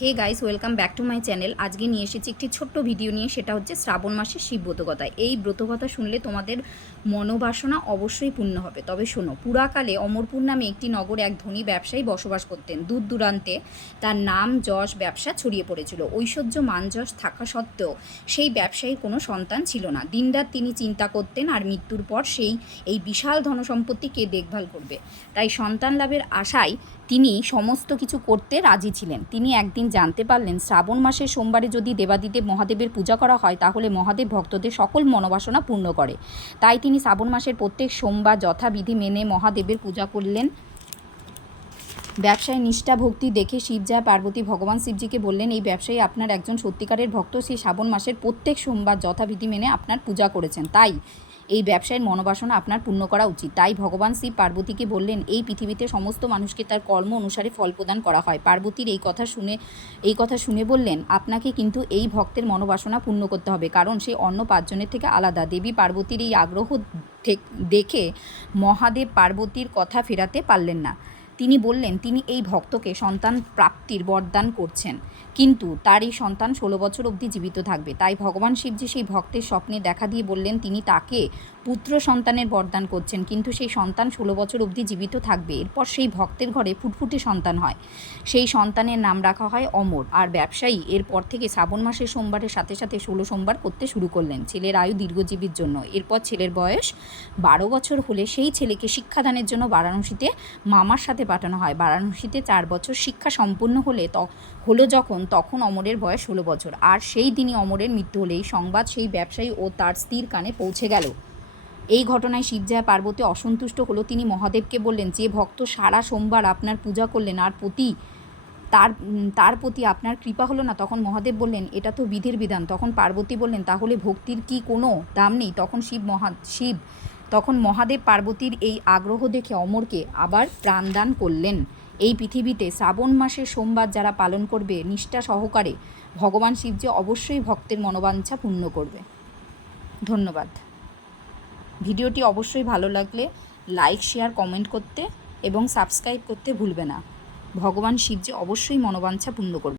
Hey guys, welcome back to my channel. আজকে নিয়ে এসেছি একটি ছোট্ট ভিডিও নিয়ে। সেটা হচ্ছে শ্রাবণ মাসের শিব ব্রতকথা। এই ব্রতকথা শুনলে তোমাদের মনোবাসনা অবশ্যই পূর্ণ হবে। তবে শোনো, পুরাকালে অমরপুর নামে একটি নগরে এক ধনী ব্যবসায়ী বসবাস করতেন। দূর দূরান্তে তার নাম যশ ব্যবসা ছড়িয়ে পড়েছিল। ঐশ্বর্য মান যশ থাকা সত্ত্বেও সেই ব্যবসায়ীর কোনো সন্তান ছিল না। দিনরাত তিনি চিন্তা করতেন, আর মৃত্যুর পর এই বিশাল ধনসম্পত্তি কে দেখভাল করবে। তাই সন্তান লাভের আশায় তিনি সমস্ত কিছু করতে রাজি ছিলেন। তিনি একদিন জানতে পারলেন, শ্রাবণ মাসের সোমবারে যদি দেবাদিদেব মহাদেবের পূজা করা হয় তাহলে মহাদেব ভক্তদের সকল মনোবাসনা পূর্ণ করে। তাই তিনি শ্রাবণ মাসের প্রত্যেক সোমবার যথাবিধি মেনে মহাদেবের পূজা করলেন। ব্যবসায় নিষ্ঠা ভক্তি দেখে শিবজয়া পার্বতী ভগবান শিবজিকে বললেন, এই ব্যবসায়ী আপনার একজন সত্যিকারের ভক্ত। সেই শ্রাবণ মাসের প্রত্যেক সোমবার যথাবিধি মেনে আপনার পূজা করেছেন, তাই এই ব্যবসায়ের মনোবাসনা আপনার পূর্ণ করা উচিত। তাই ভগবান শিব পার্বতীকে বললেন, এই পৃথিবীতে সমস্ত মানুষকে তার কর্ম অনুসারে ফল প্রদান করা হয়। পার্বতীর এই কথা শুনে বললেন, আপনাকে কিন্তু এই ভক্তের মনোবাসনা পূর্ণ করতে হবে, কারণ সে অন্য পাঁচজনের থেকে আলাদা। দেবী পার্বতীর এই আগ্রহ দেখে মহাদেব পার্বতীর কথা ফেরাতে পারলেন না। তিনি বললেন, তিনি এই ভক্তকে সন্তান প্রাপ্তির বরদান করছেন, কিন্তু তার এই সন্তান 16 বছর অবধি জীবিত থাকবে। তাই ভগবান শিবজি সেই ভক্তের স্বপ্নে দেখা দিয়ে বললেন, তিনি তাকে পুত্র সন্তানের বরদান করছেন, কিন্তু সেই সন্তান 16 বছর অবধি জীবিত থাকবে। এরপর সেই ভক্তের ঘরে ফুটফুটে সন্তান হয়। সেই সন্তানের নাম রাখা হয় অমর। আর ব্যবসায়ী এরপর থেকে শ্রাবণ মাসের সোমবারের সাথে সাথে 16 সোমবার করতে শুরু করলেন, ছেলের আয়ু দীর্ঘজীবীর জন্য। এরপর ছেলের বয়স 12 বছর হলে সেই ছেলেকে শিক্ষাদানের জন্য বারাণসীতে মামার সাথে পাঠানো হয়। বারাণসীতে 4 বছর শিক্ষা সম্পূর্ণ হলো তখন অমরের বয়স 16 বছর। আর সেই দিনই অমরের মৃত্যু হলে এই সংবাদ সেই ব্যবসায়ী ও তার স্ত্রীর কানে পৌঁছে গেল। এই ঘটনায় শিবজয়া পার্বতী অসন্তুষ্ট হলো। তিনি মহাদেবকে বললেন, যে ভক্ত সারা সোমবার আপনার পূজা করলেন আর তার প্রতি আপনার কৃপা হলো না। তখন মহাদেব বললেন, এটা তো বিধির বিধান। তখন পার্বতী বললেন, তাহলে ভক্তির কি কোনো দাম নেই? তখন মহাদেব পার্বতীর এই আগ্রহ দেখে অমরকে আবার প্রাণদান করলেন। এই পৃথিবীতে শ্রাবণ মাসের সোমবার যারা পালন করবে নিষ্ঠা সহকারে, ভগবান শিবজি অবশ্যই ভক্তের মনোবাঞ্ছা পূর্ণ করবে। ধন্যবাদ। ভিডিওটি অবশ্যই ভালো লাগলে লাইক, শেয়ার, কমেন্ট করতে এবং সাবস্ক্রাইব করতে ভুলবে না। ভগবান শিবজি অবশ্যই মনোবাঞ্ছা পূর্ণ করবে।